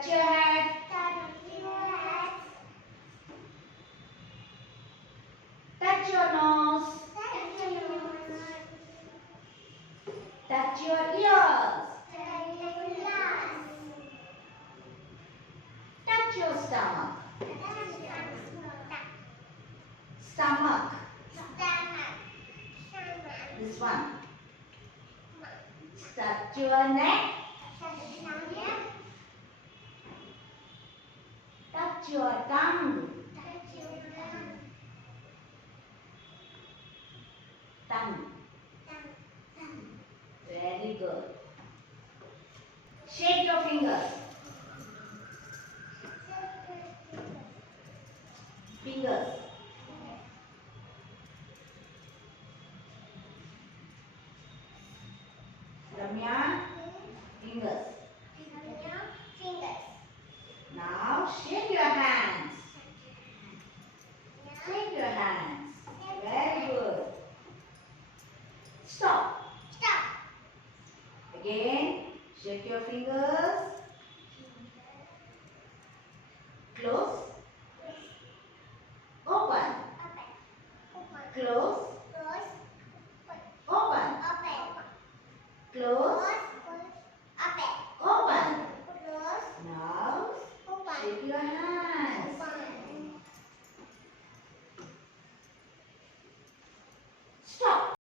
Touch your head. Touch your nose. Touch your ears. Touch your stomach. Stomach. This one. Touch your neck. Touch your tongue. Tongue. Very good. Shake your fingers. Fingers. Ramya, fingers. Now shake your hands. Shake your hands. Very good. Stop. Again, shake your fingers. Close. Open. Close. Open. Close. Open. Now, shake your hands.